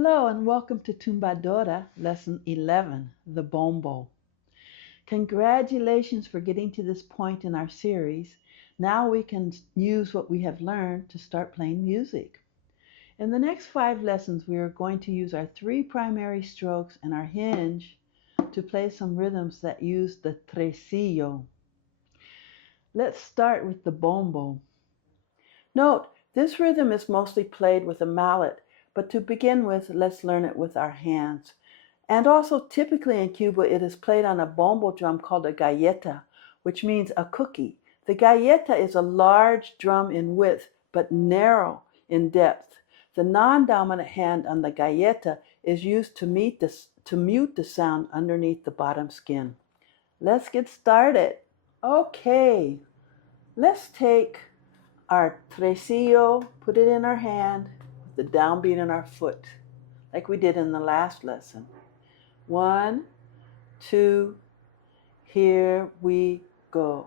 Hello and welcome to Tumbadora, Lesson 11, the BOMBO. Congratulations for getting to this point in our series. Now we can use what we have learned to start playing music. In the next 5 lessons, we are going to use our 3 primary strokes and our hinge to play some rhythms that use the tresillo. Let's start with the BOMBO. Note, this rhythm is mostly played with a mallet, but to begin with, let's learn it with our hands. And also, typically in Cuba, it is played on a bombo drum called a galleta, which means a cookie. The galleta is a large drum in width, but narrow in depth. The non-dominant hand on the galleta is used to mute the sound underneath the bottom skin. Let's get started. Okay, let's take our tresillo, put it in our hand, with the downbeat in our foot, like we did in the last lesson. 1, 2, here we go.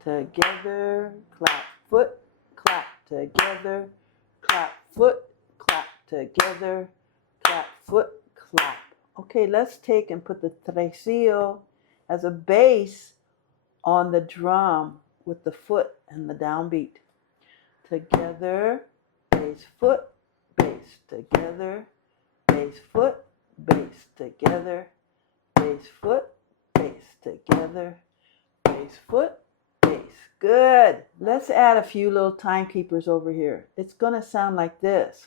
Together, clap, foot, clap, together, clap, foot, clap, together, clap, foot, clap. Okay, let's take and put the tresillo as a bass on the drum with the foot and the downbeat. Together, bass, foot, bass, together, bass, foot, bass, together, bass, foot, bass, together, bass, foot, bass. Good. Let's add a few little timekeepers over here. It's going to sound like this.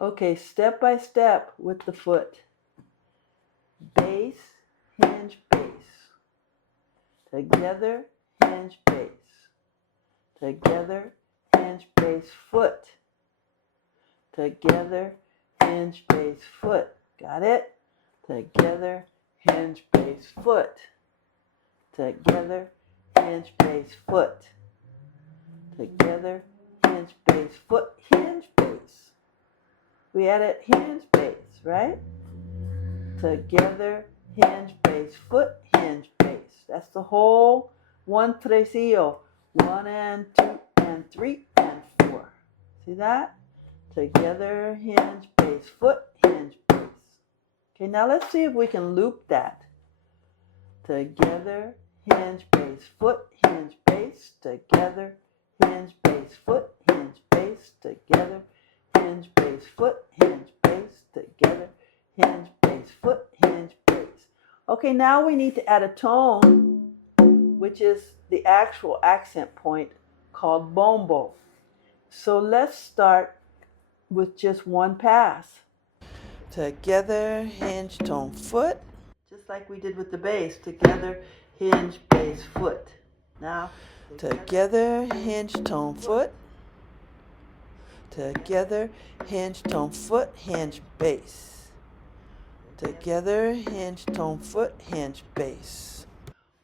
Okay, step by step with the foot. Bass, hinge, bass. Together, hinge, bass. Together, hinge, bass, foot. Together, hinge, bass, foot. Got it? Together, hinge, bass, foot. Together, hinge, bass, foot. Together, hinge, bass, foot, hinge, bass. We added hinge, bass, right? Together, hinge, bass, foot, hinge, bass. That's the whole one tresillo. 1 and 2 and 3 and 4. See that? Together, hinge, bass, foot, hinge, bass. Okay, now let's see if we can loop that. Together, hinge, bass, foot, hinge, bass. Together, hinge, bass, foot, hinge, bass. Together, hinge, bass, foot, hinge, bass. Together, hinge, bass, foot, hinge, bass. Okay, now we need to add a tone, which is the actual accent point called bombo. So let's start with just one pass. Together, hinge, tone, foot. Just like we did with the bass. Together, hinge, bass, foot. Now, together, hinge, tone, foot. Together, hinge, tone, foot, hinge, bass. Together, hinge, tone, foot, hinge, bass.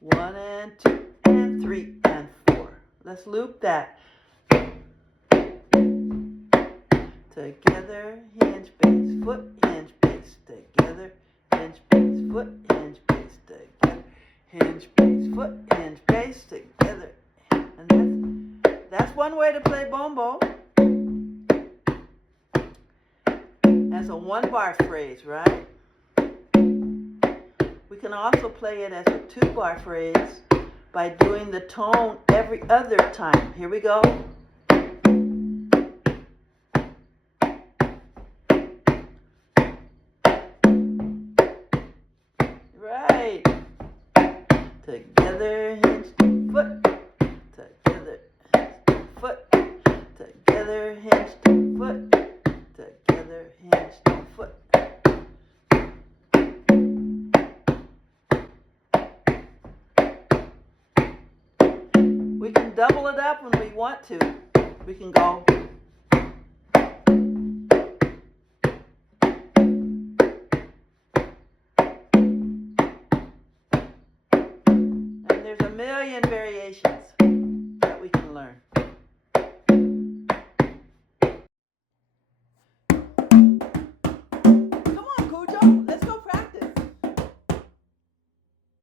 1 and 2 and 3 and 4. Let's loop that. Together, hinge, bass, foot, hinge, bass. Together, hinge, bass, foot, hinge, bass. Together, hinge, bass, foot, hinge, bass. Together. And that's one way to play bombo. As a 1-bar phrase, right? We can also play it as a 2-bar phrase by doing the tone every other time. Here we go. Right. Together, hinge, foot. Together, hinge, foot. Together, hinge, foot. Together, hinge, foot. We can double it up when we want to. We can go. And there's a million variations that we can learn.